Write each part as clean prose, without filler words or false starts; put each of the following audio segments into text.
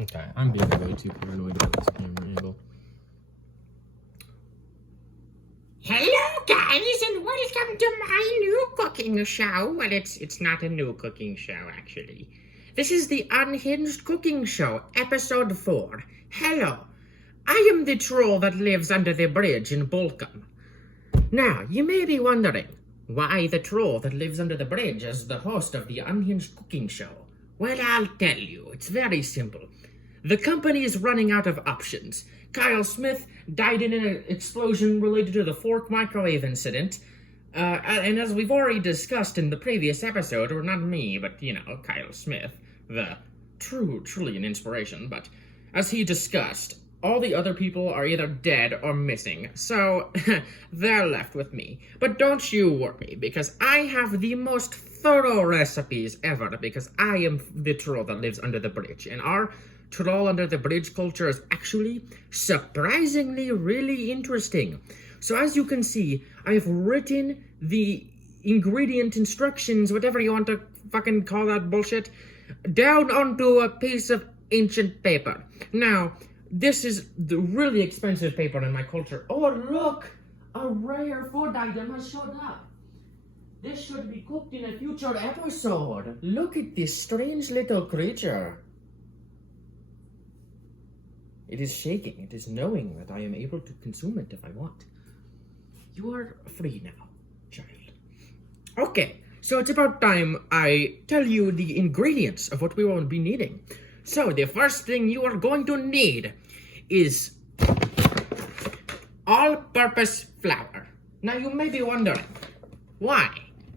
Okay, I'm being way too paranoid about this camera angle. Hello, guys, and welcome to my new cooking show. Well, it's not a new cooking show, actually. This is the Unhinged Cooking Show, Episode 4. Hello, I am the troll that lives under the bridge in Bolcom. Now, you may be wondering, why the troll that lives under the bridge is the host of the Unhinged Cooking Show? Well, I'll tell you. It's very simple. The company is running out of options. Kyle Smith died in an explosion related to the fork microwave incident. And as we've already discussed in the previous episode, or not me, but, Kyle Smith, the truly an inspiration, but as he discussed, all the other people are either dead or missing, so they're left with me. But don't you worry, because I have the most thorough recipes ever, because I am the troll that lives under the bridge, and our troll under the bridge culture is actually surprisingly really interesting. So as you can see, I've written the ingredient instructions, whatever you want to fucking call that bullshit, down onto a piece of ancient paper. Now, this is the really expensive paper in my culture. Oh, look! A rare food item has showed up. This should be cooked in a future episode. Look at this strange little creature. It is shaking. It is knowing that I am able to consume it if I want. You are free now, child. Okay, so it's about time I tell you the ingredients of what we will be needing. So the first thing you are going to need is all-purpose flour. Now you may be wondering, why?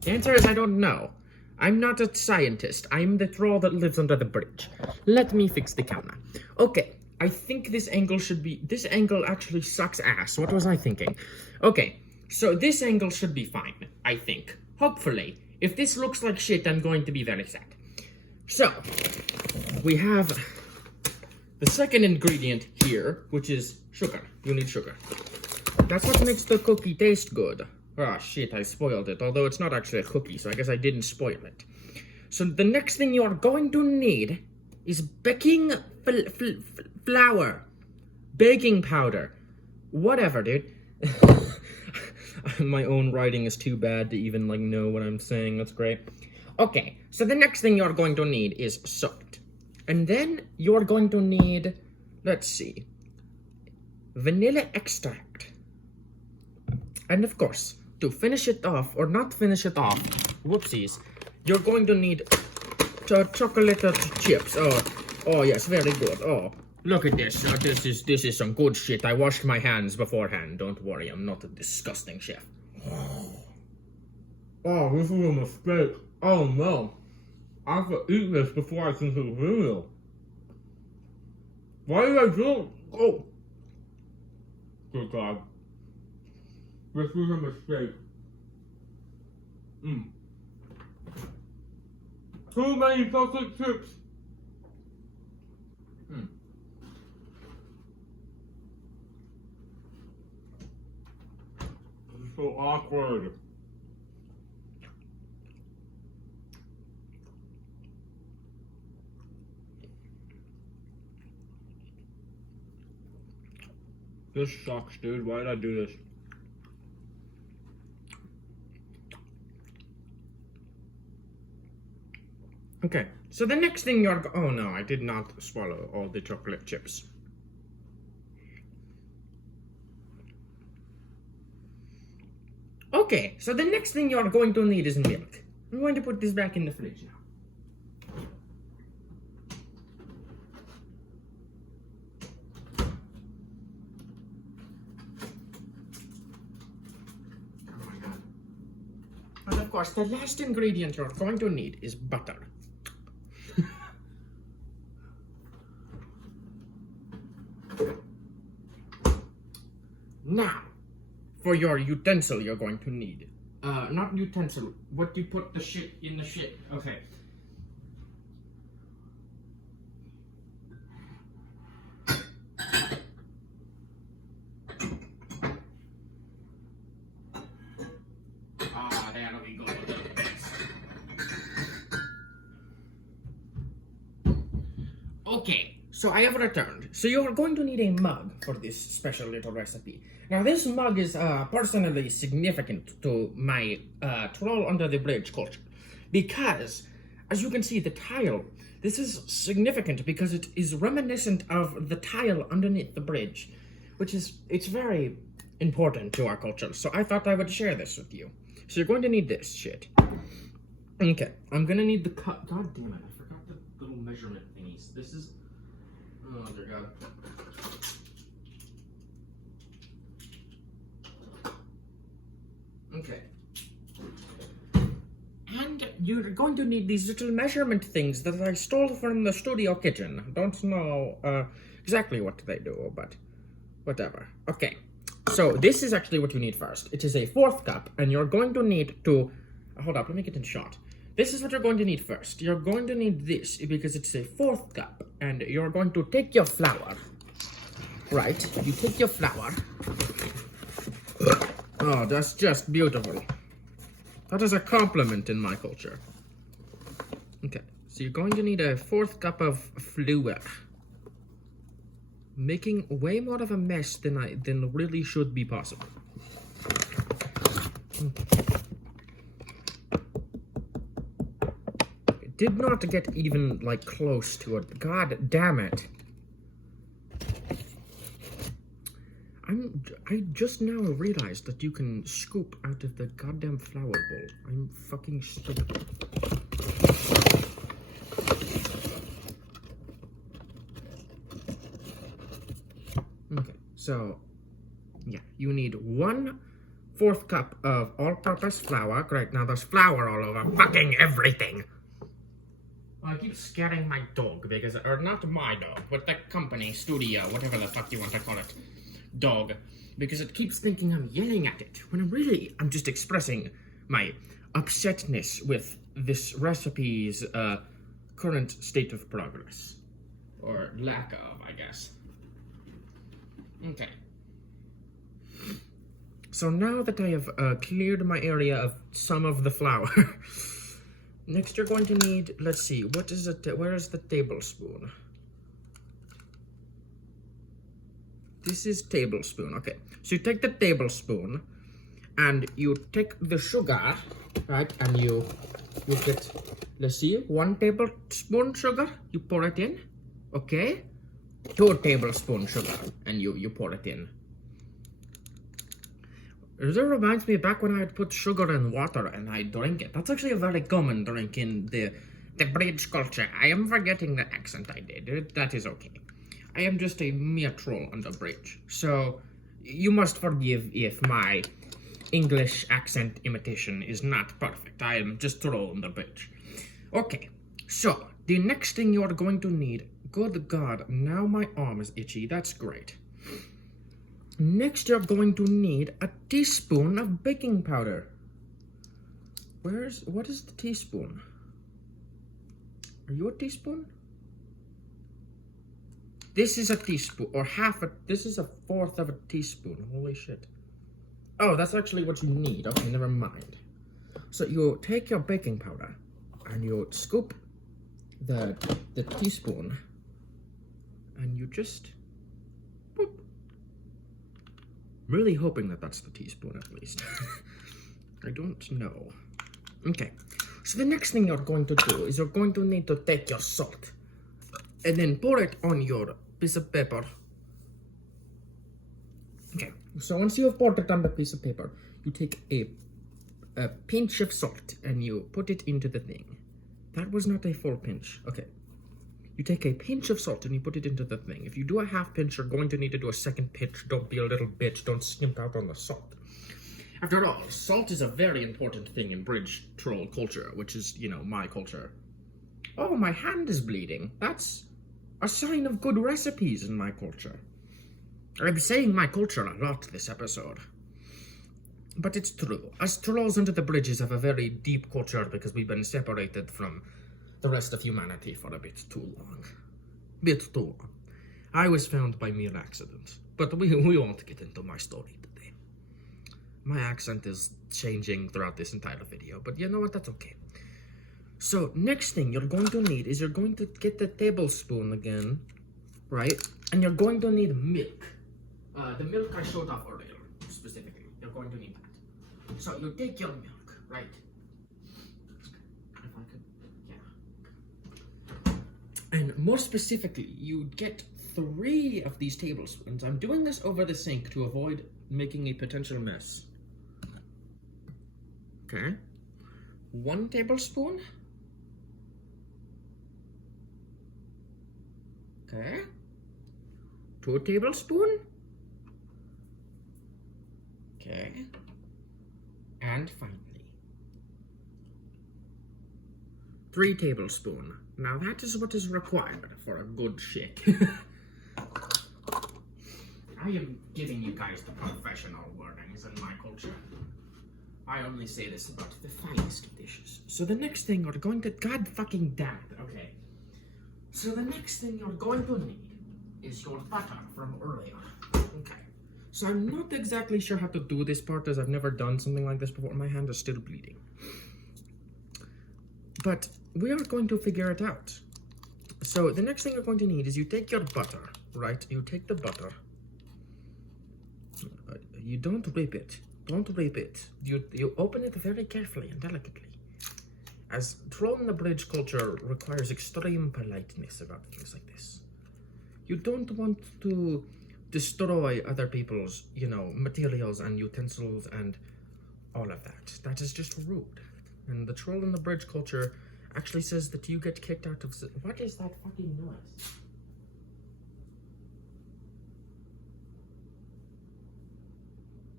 The answer is I don't know. I'm not a scientist. I'm the troll that lives under the bridge. Let me fix the camera. Okay, I think this angle actually sucks ass. What was I thinking? Okay, so this angle should be fine, I think. Hopefully. If this looks like shit, I'm going to be very sad. So, we have the second ingredient here, which is sugar. You need sugar. That's what makes the cookie taste good. Ah, shit, I spoiled it. Although it's not actually a cookie, so I guess I didn't spoil it. So the next thing you are going to need is baking flour. Baking powder. Whatever, dude. My own writing is too bad to even, know what I'm saying. That's great. Okay, so the next thing you're going to need is salt. And then you're going to need, let's see, vanilla extract. And of course, to finish it off, or not finish it off, whoopsies, you're going to need chocolate chips. Oh yes, very good. Oh, look at this. This is some good shit. I washed my hands beforehand. Don't worry, I'm not a disgusting chef. Oh, this is a mistake. Oh no. I have to eat this before I can do video. Why did I do? Oh. Good God. This was a mistake. Too many chocolate chips. This is so awkward. This sucks, dude. Why did I do this? Okay, so the next thing you're oh no, I did not swallow all the chocolate chips. Okay, so the next thing you're going to need is milk. I'm going to put this back in the fridge now. And of course, the last ingredient you're going to need is butter. Now, for your utensil you're going to need. Not utensil, what you put the shit in the shit. Okay. There we go. Okay, So I have returned. So you're going to need a mug for this special little recipe. Now this mug is personally significant to my Troll Under the Bridge culture. Because, as you can see, the tile, this is significant because it is reminiscent of the tile underneath the bridge. It's very important to our culture. So I thought I would share this with you. So you're going to need this shit. Okay, I'm gonna need the cup. God damn it, I forgot the little measurement thingies. This is... Oh, dear God. Okay. And you're going to need these little measurement things that I stole from the studio kitchen. Don't know exactly what they do, but whatever. Okay, so this is actually what you need first. It is a 4th cup, and you're going to need to... Hold up, let me get in shot. This is what you're going to need first. You're going to need this because it's a 4th cup, and you're going to take your flour. Right, you take your flour. Oh, that's just beautiful. That is a compliment in my culture. Okay, so you're going to need a 4th cup of flour. Making way more of a mess than really should be possible. It did not get even, like, close to it. God damn it. I just now realized that you can scoop out of the goddamn flour bowl. I'm fucking stupid. Okay, so, yeah, you need 1/4 cup of all-purpose flour. Great, now there's flour all over fucking everything. I keep scaring my dog because, or not my dog, but the company, studio, whatever the fuck you want to call it, dog, because it keeps thinking I'm yelling at it, when I'm just expressing my upsetness with this recipe's current state of progress. Or lack of, I guess. Okay. So now that I have cleared my area of some of the flour, next you're going to need, let's see, where is the tablespoon? This is tablespoon, okay. So you take the tablespoon, and you take the sugar, right, and you get, let's see, 1 tablespoon sugar, you pour it in, okay? 2 tablespoon sugar, and you pour it in. It reminds me back when I would put sugar in water and I drink it. That's actually a very common drink in the bridge culture. I am forgetting the accent I did. That is okay. I am just a mere troll on the bridge. So, you must forgive if my English accent imitation is not perfect. I am just troll on the bridge. Okay, so, the next thing you're going to need... Good God, now my arm is itchy. That's great. Next, you're going to need a teaspoon of baking powder. What is the teaspoon? Are you a teaspoon? This is a teaspoon, or this is a 1/4 of a teaspoon. Holy shit. Oh, that's actually what you need. Okay, never mind. So you take your baking powder, and you scoop the teaspoon, and you just, boop. I'm really hoping that that's the teaspoon, at least. I don't know. Okay, so the next thing you're going to do is you're going to need to take your salt, and then pour it on your piece of paper. Okay, so once you have poured it on the piece of paper, you take a pinch of salt and you put it into the thing. That was not a full pinch. Okay. You take a pinch of salt and you put it into the thing. If you do a half pinch, you're going to need to do a second pinch. Don't be a little bitch. Don't skimp out on the salt. After all, salt is a very important thing in bridge troll culture, which is, you know, my culture. Oh, my hand is bleeding. That's a sign of good recipes in my culture. I'm saying my culture a lot this episode. But it's true. Us trolls under the bridges have a very deep culture because we've been separated from the rest of humanity for a bit too long. I was found by mere accident. But we won't get into my story today. My accent is changing throughout this entire video, but you know what? That's okay. So, next thing you're going to need is you're going to get the tablespoon again. right? And you're going to need milk. The milk I showed off earlier, specifically. You're going to need that. So you take your milk, right? If I could, yeah. And more specifically, you get 3 of these tablespoons. I'm doing this over the sink to avoid making a potential mess. Okay. 1 tablespoon. Okay. 2 tablespoons. Okay. And finally, 3 tablespoons. Now that is what is required for a good shake. I am giving you guys the professional wordings in my culture. I only say this about the finest of dishes. So the next thing you're going to... God fucking damn it. Okay. So the next thing you're going to need is your butter from earlier. Okay. So I'm not exactly sure how to do this part, as I've never done something like this before. My hand is still bleeding. But we are going to figure it out. So the next thing you're going to need is you take your butter, right? You take the butter. You don't rip it. Don't rip it. You open it very carefully and delicately. As Troll in the Bridge culture requires extreme politeness about things like this. You don't want to destroy other people's, materials and utensils and all of that. That is just rude. And the Troll in the Bridge culture actually says that you get kicked out of... What is that fucking noise?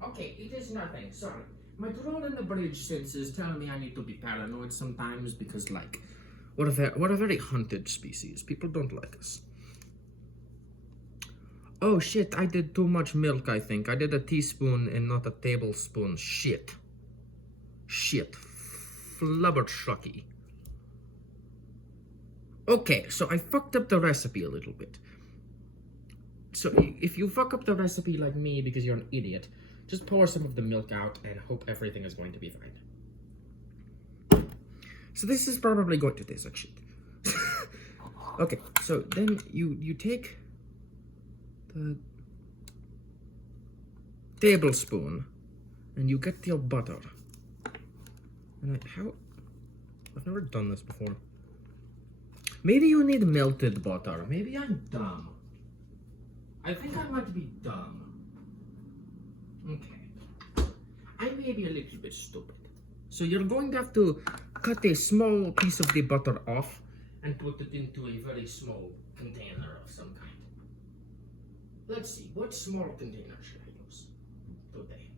Okay, it is nothing, sorry. My Troll in the Bridge senses tell me I need to be paranoid sometimes because, we're a very hunted species. People don't like us. Oh shit, I did too much milk, I think. I did a teaspoon and not a tablespoon. Shit. Flubbershucky. Okay, so I fucked up the recipe a little bit. So if you fuck up the recipe like me because you're an idiot, just pour some of the milk out and hope everything is going to be fine. So this is probably going to taste like shit. Okay, so then you take the tablespoon and you get your butter. And I've never done this before. Maybe you need melted butter. Maybe I'm dumb. I think I might be dumb. Okay. I may be a little bit stupid. So you're going to have to cut a small piece of the butter off and put it into a very small container of some kind. Let's see, what small container should I use today?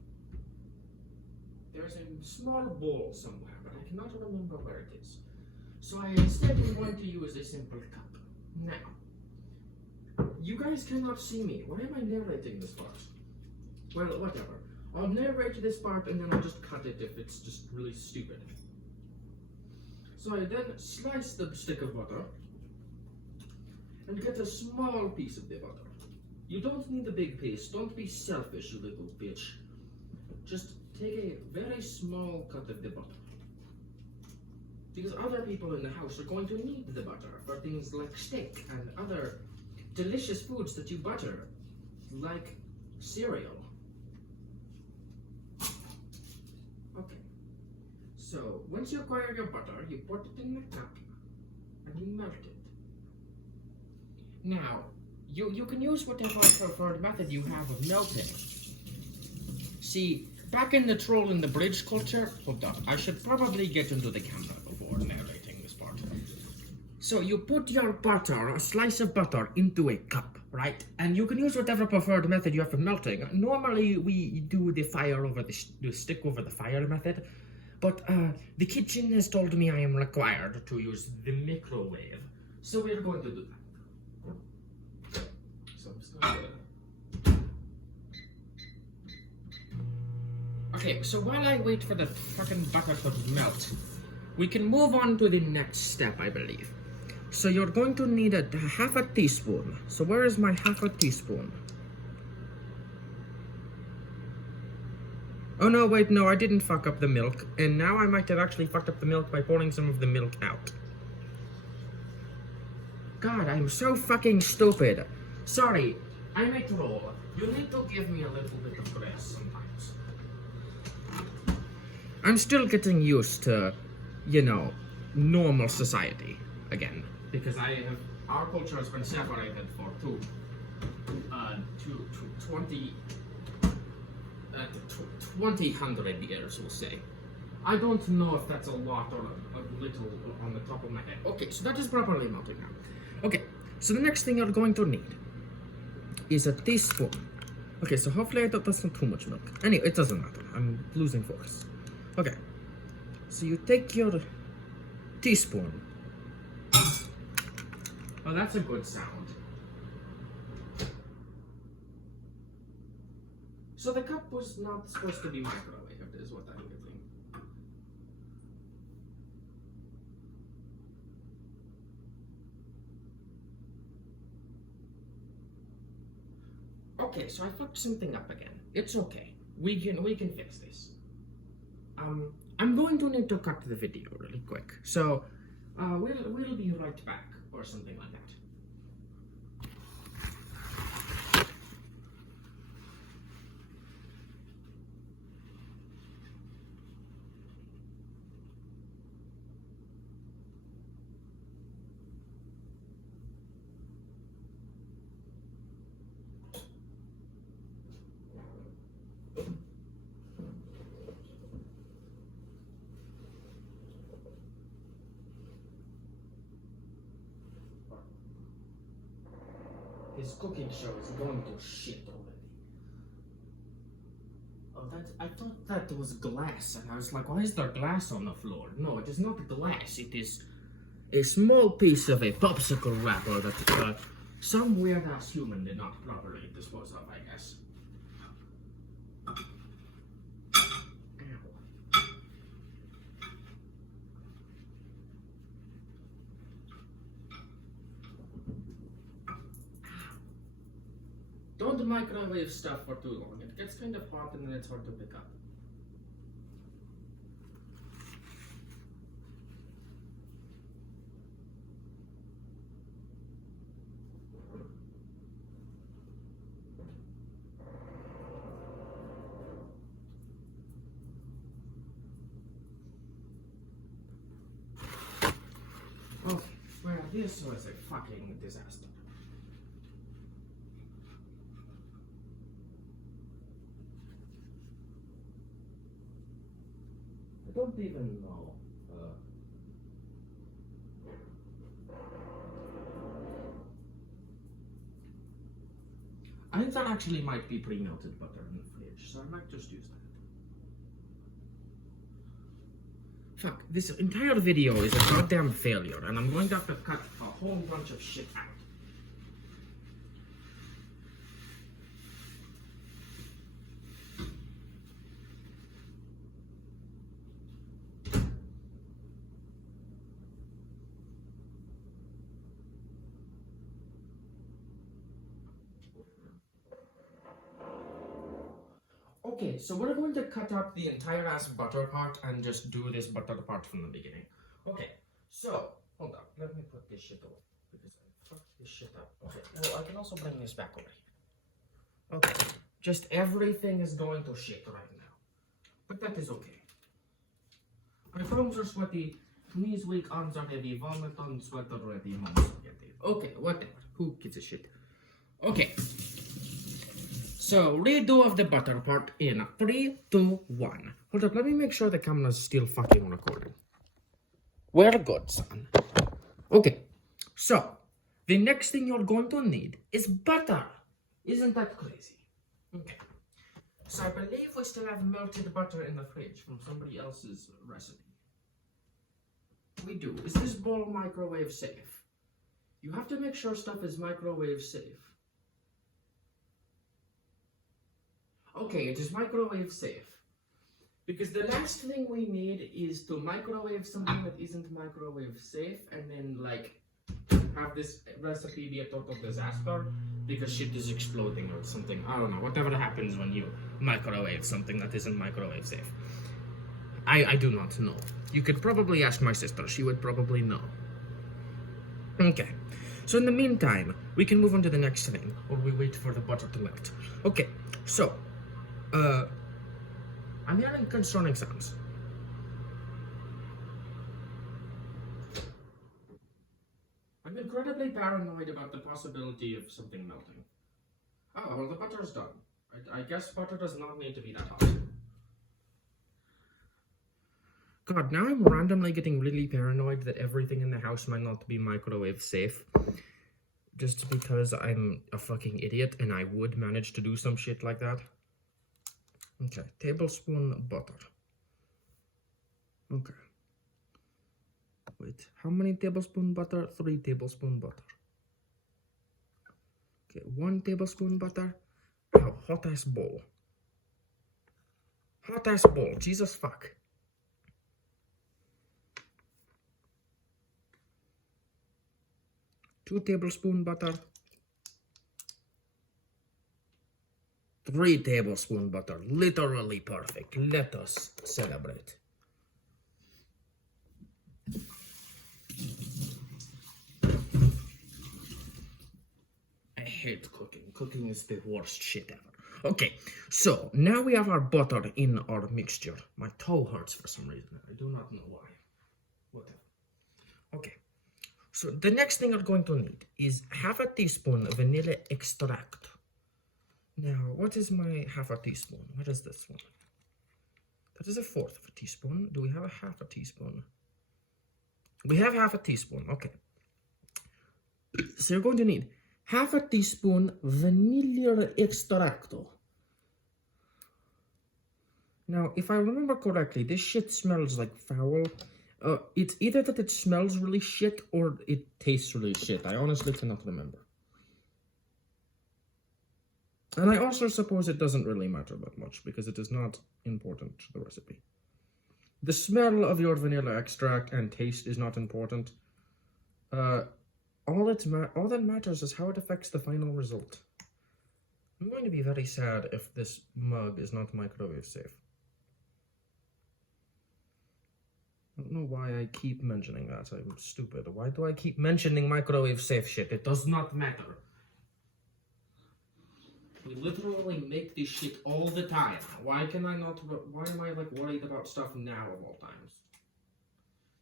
There's a small bowl somewhere, but I cannot remember where it is. So I instead am going to use a simple cup. Now, you guys cannot see me. Why am I narrating this part? Well, whatever. I'll narrate this part and then I'll just cut it if it's just really stupid. So I then slice the stick of butter and get a small piece of the butter. You don't need a big piece. Don't be selfish, you little bitch. Just take a very small cut of the butter. Because other people in the house are going to need the butter for things like steak and other delicious foods that you butter, like cereal. Okay. So, once you acquire your butter, you put it in the cup and you melt it. Now, you can use whatever preferred method you have of melting. See, back in the Troll in the Bridge culture, hold on, I should probably get into the camera before narrating this part. So you put your butter, a slice of butter, into a cup, right? And you can use whatever preferred method you have for melting. Normally we do the fire over the stick over the fire method, but the kitchen has told me I am required to use the microwave, so we're going to do that. So I'm just going to... Okay, so while I wait for the fucking butter to melt, we can move on to the next step, I believe. So you're going to need a half a teaspoon. So where is my half a teaspoon? Oh no, wait, no, I didn't fuck up the milk. And now I might have actually fucked up the milk by pouring some of the milk out. God, I'm so fucking stupid. Sorry, I'm a troll. You need to give me a little bit of grace sometimes. I'm still getting used to, normal society again. Because our culture has been separated for 200 years, we'll say. I don't know if that's a lot or a little on the top of my head. Okay, so that is properly melted now. Okay, so the next thing you're going to need is a teaspoon. Okay, so hopefully that's not too much milk. Anyway, it doesn't matter. I'm losing focus. Okay, so you take your teaspoon. Oh, that's a good sound. So the cup was not supposed to be microwaved, is what I'm getting. Okay, so I fucked something up again. It's okay. We can fix this. I'm going to need to cut the video really quick. So we'll be right back or something like that. His cooking show is going to shit already. Oh, I thought that was glass, and I was like, why is there glass on the floor? No, it is not glass. It is a small piece of a popsicle wrapper that some weird-ass human did not properly dispose of, I guess. Don't microwave stuff for too long. It gets kind of hot and then it's hard to pick up. Okay, well, this was a fucking disaster. I don't even know. I think that actually might be pre-melted butter in the fridge, so I might just use that. Fuck, this entire video is a goddamn failure, and I'm going to have to cut a whole bunch of shit out. Okay, so we're going to cut out the entire ass butter part and just do this butter part from the beginning. Okay, so, hold on, let me put this shit away, because I fucked this shit up. Okay, well, I can also bring this back over here. Okay, just everything is going to shit right now. But that is okay. My palms are sweaty, knees weak, arms are heavy, vomit on sweat already, mom's spaghetti. Okay, whatever, who gives a shit? Okay. So, redo of the butter part in 3, 2, 1. Hold up, let me make sure the camera's still fucking recording. We're good, son. Okay, so, the next thing you're going to need is butter. Isn't that crazy? Okay. So, I believe we still have melted butter in the fridge from somebody else's recipe. We do. Is this bowl microwave safe? You have to make sure stuff is microwave safe. Okay, it is microwave safe. Because the last thing we need is to microwave something that isn't microwave safe and then, like, have this recipe be a total disaster because shit is exploding or something. I don't know, whatever happens when you microwave something that isn't microwave safe. I do not know. You could probably ask my sister, she would probably know. Okay, So in the meantime, we can move on to the next thing, or we wait for the butter to melt. Okay, so, I'm hearing concerning sounds. I'm incredibly paranoid about the possibility of something melting. Oh, well, the butter's done. I guess butter does not need to be that hot. God, now I'm randomly getting really paranoid that everything in the house might not be microwave safe. Just because I'm a fucking idiot and I would manage to do some shit like that. Okay, tablespoon butter. Okay. Wait, how many tablespoon butter? 3 tablespoon butter. Okay, 1 tablespoon butter. Wow, hot ass bowl. Hot ass bowl, Jesus fuck. Two tablespoon butter. 3 tablespoon butter. Literally perfect. Let us celebrate. I hate cooking. Cooking is the worst shit ever. Okay, so now we have our butter in our mixture. My toe hurts for some reason. I do not know why. Whatever. Okay. So the next thing you're going to need is half a teaspoon vanilla extract. Now, what is my half a teaspoon? What is this one? That is a 1/4 of a teaspoon. Do we have a half a teaspoon? We have half a teaspoon, okay. So you're going to need half a teaspoon vanilla extracto. Now, if I remember correctly, this shit smells like foul. It's either that it smells really shit or it tastes really shit. I honestly cannot remember. And I also suppose it doesn't really matter that much because it is not important to the recipe. The smell of your vanilla extract and taste is not important. All that matters is how it affects the final result. I'm going to be very sad if this mug is not microwave safe. I don't know why I keep mentioning that. I'm stupid. Why do I keep mentioning microwave safe shit? It does not matter. We literally make this shit all the time. Why am I like worried about stuff now of all times?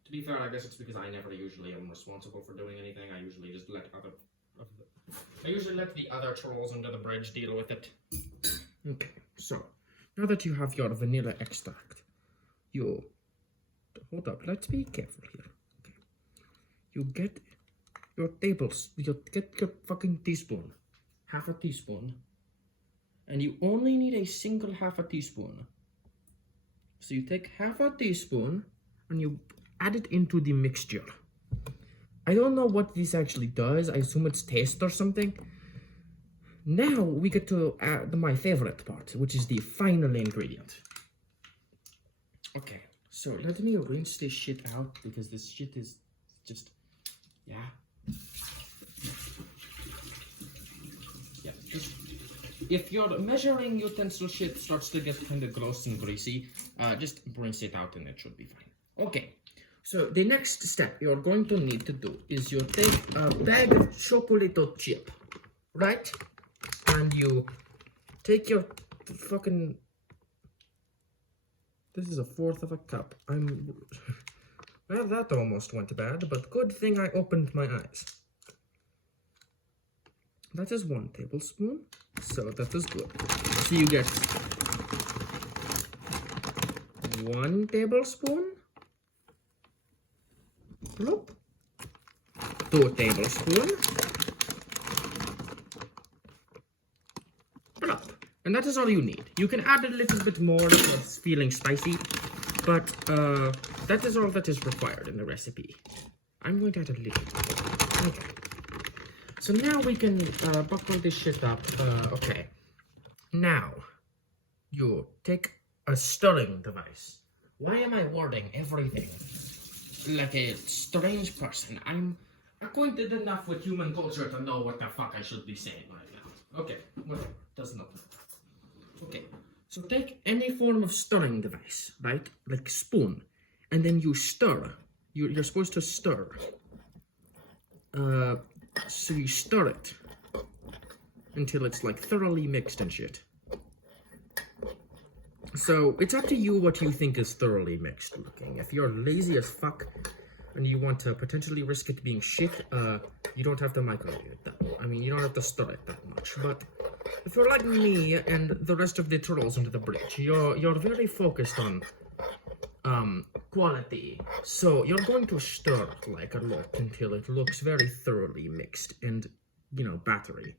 To be fair, I guess it's because I never usually am responsible for doing anything. I usually just let the other trolls under the bridge deal with it. Okay, so now that you have your vanilla extract, hold up, let's be careful here. Okay. You get your fucking teaspoon. Half a teaspoon. And you only need a single half a teaspoon. So you take half a teaspoon and you add it into the mixture. I don't know what this actually does. I assume it's taste or something. Now we get to my favorite part, which is the final ingredient. Okay. So let me rinse this shit out because this shit is just, yeah. Yeah, if your measuring utensil shit starts to get kind of gross and greasy, just rinse it out and it should be fine. Okay, so the next step you're going to need to do is you take a bag of chocolate chip, right? And you take your fucking... This is a 1/4 of a cup. Well, that almost went bad, but good thing I opened my eyes. That is 1 tablespoon, so that is good. So you get 1 tablespoon, bloop, 2 tablespoons, bloop. And that is all you need. You can add a little bit more if it's feeling spicy, but that is all that is required in the recipe. I'm going to add a little bit. Okay. So now we can buckle this shit up. Okay. Now, you take a stirring device. Why am I wording everything like a strange person? I'm acquainted enough with human culture to know what the fuck I should be saying right now. Okay, whatever. Does not matter. Okay, so take any form of stirring device, right? Like spoon. And then you stir. You're supposed to stir. So you stir it until it's like thoroughly mixed and shit. So it's up to you what you think is thoroughly mixed looking. If you're lazy as fuck and you want to potentially risk it being shit, you don't have to microwave it that much. I mean, you don't have to stir it that much. But if you're like me and the rest of the trolls under the bridge, you're very focused on quality. So you're going to stir it like a lot until it looks very thoroughly mixed and, you know, battery.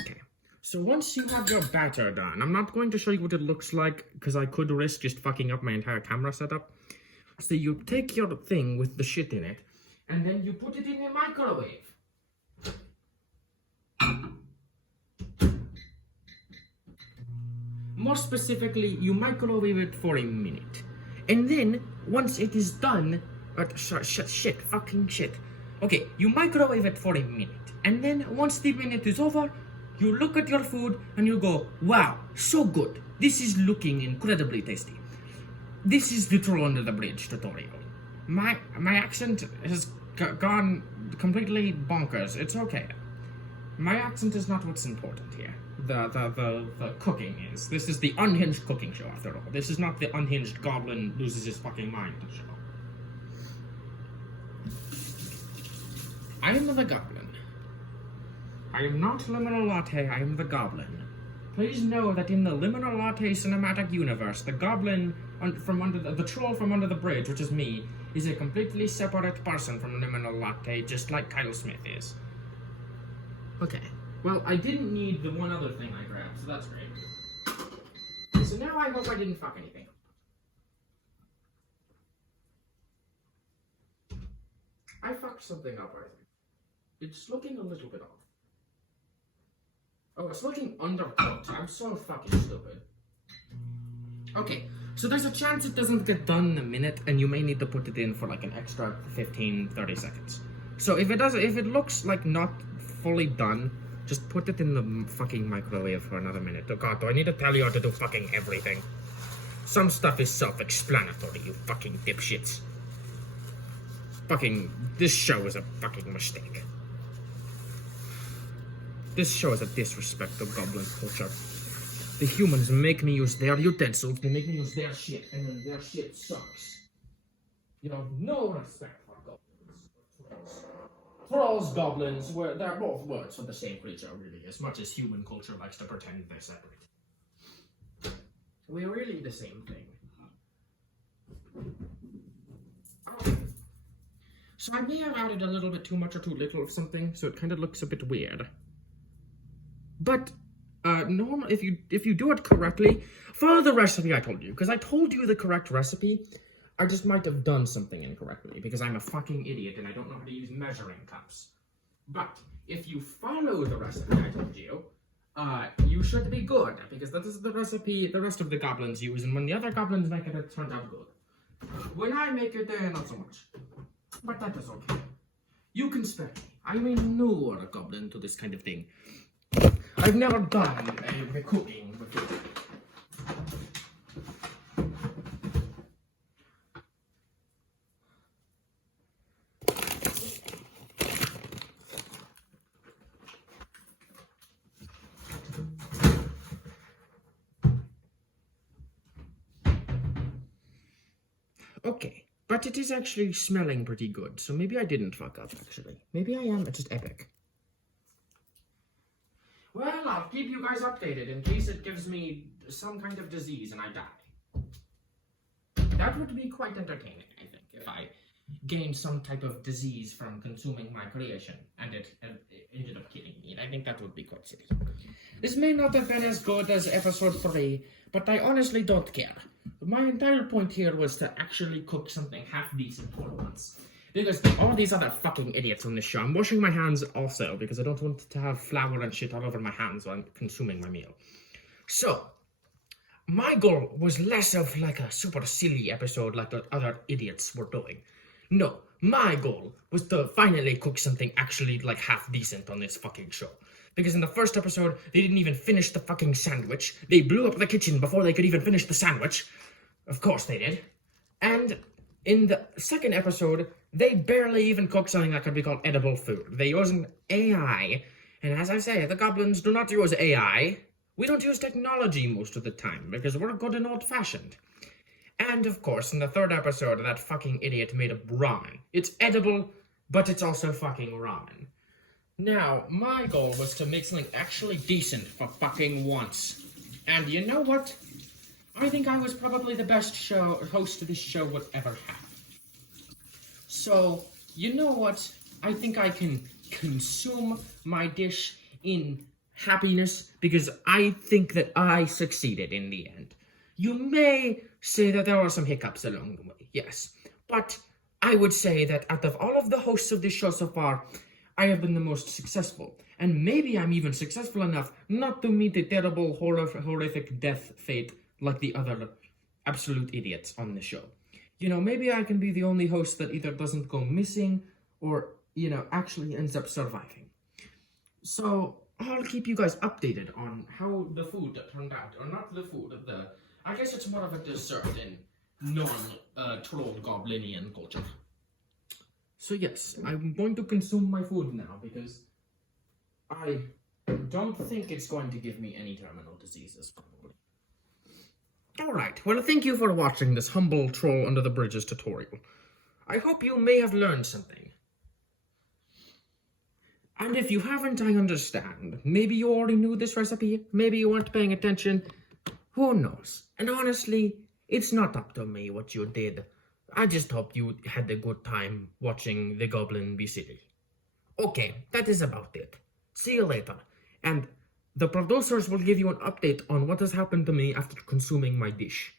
Okay. So once you have your batter done, I'm not going to show you what it looks like because I could risk just fucking up my entire camera setup. So you take your thing with the shit in it, and then you put it in the microwave. More specifically, you microwave it for a minute. And then, once it is done, fucking shit. Okay, you microwave it for a minute. And then, once the minute is over, you look at your food and you go, wow, so good. This is looking incredibly tasty. This is the Troll Under the Bridge tutorial. My accent has gone completely bonkers. It's okay. My accent is not what's important here. The cooking is. This is the Unhinged cooking show, after all. This is not the Unhinged goblin loses his fucking mind show. I am the goblin. I am not Liminal Latte, I am the goblin. Please know that in the Liminal Latte cinematic universe, the goblin the troll from under the bridge, which is me, is a completely separate person from Liminal Latte, just like Kyle Smith is. Okay. Well, I didn't need the one other thing I grabbed, so that's great. So now I hope I didn't fuck anything up. I fucked something up, I think. It's looking a little bit off. Oh, it's looking undercooked. I'm so fucking stupid. Okay, so there's a chance it doesn't get done in a minute, and you may need to put it in for like an extra 15-30 seconds. So if it looks like not fully done, just put it in the fucking microwave for another minute. Oh god, do I need to tell you how to do fucking everything? Some stuff is self-explanatory, you fucking dipshits. This show is a fucking mistake. This show is a disrespect to goblin culture. The humans make me use their utensils, they make me use their shit, and then their shit sucks. You have no respect for goblins. Trolls, goblins, they're both words for the same creature, really, as much as human culture likes to pretend they're separate. We're really the same thing. So I may have added a little bit too much or too little of something, so it kind of looks a bit weird. But, normal, if you do it correctly, follow the recipe I told you, because I told you the correct recipe, I just might have done something incorrectly, because I'm a fucking idiot and I don't know how to use measuring cups. But, if you follow the recipe I told you, you should be good, because that is the recipe the rest of the goblins use, and when the other goblins make it, it turns out good. When I make it, not so much. But that is okay. You can spare me. I'm a newer goblin to this kind of thing. I've never done the cooking before. Okay, but it is actually smelling pretty good, so maybe I didn't fuck up, actually. Maybe I am just epic. Well, I'll keep you guys updated in case it gives me some kind of disease and I die. That would be quite entertaining, I think, if I gained some type of disease from consuming my creation and it ended up killing me. I think that would be quite silly. This may not have been as good as episode 3, but I honestly don't care. My entire point here was to actually cook something half decent for once. Because all these other fucking idiots on this show, I'm washing my hands also because I don't want to have flour and shit all over my hands while I'm consuming my meal. So, my goal was less of like a super silly episode like the other idiots were doing. No, my goal was to finally cook something actually like half decent on this fucking show. Because in the first episode, they didn't even finish the fucking sandwich. They blew up the kitchen before they could even finish the sandwich. Of course they did. And In the second episode, they barely even cook something that could be called edible food. They use an AI, and as I say, the goblins do not use AI. We don't use technology most of the time, because we're good and old-fashioned. And, of course, in the third episode, that fucking idiot made up ramen. It's edible, but it's also fucking ramen. Now, my goal was to make something actually decent for fucking once. And you know what? I think I was probably the best host this show would ever have. So, you know what? I think I can consume my dish in happiness because I think that I succeeded in the end. You may say that there were some hiccups along the way, yes. But I would say that out of all of the hosts of this show so far, I have been the most successful. And maybe I'm even successful enough not to meet a terrible, horrific death fate like the other absolute idiots on the show. You know, maybe I can be the only host that either doesn't go missing or, you know, actually ends up surviving. So, I'll keep you guys updated on how the food turned out. Or not the food, I guess it's more of a dessert in non-trolled goblinian culture. So yes, I'm going to consume my food now because I don't think it's going to give me any terminal diseases, probably. Alright, well thank you for watching this humble Troll Under the Bridges tutorial. I hope you may have learned something. And if you haven't, I understand. Maybe you already knew this recipe, maybe you weren't paying attention. Who knows? And honestly, it's not up to me what you did. I just hope you had a good time watching the goblin be silly. Okay, that is about it. See you later. And the producers will give you an update on what has happened to me after consuming my dish.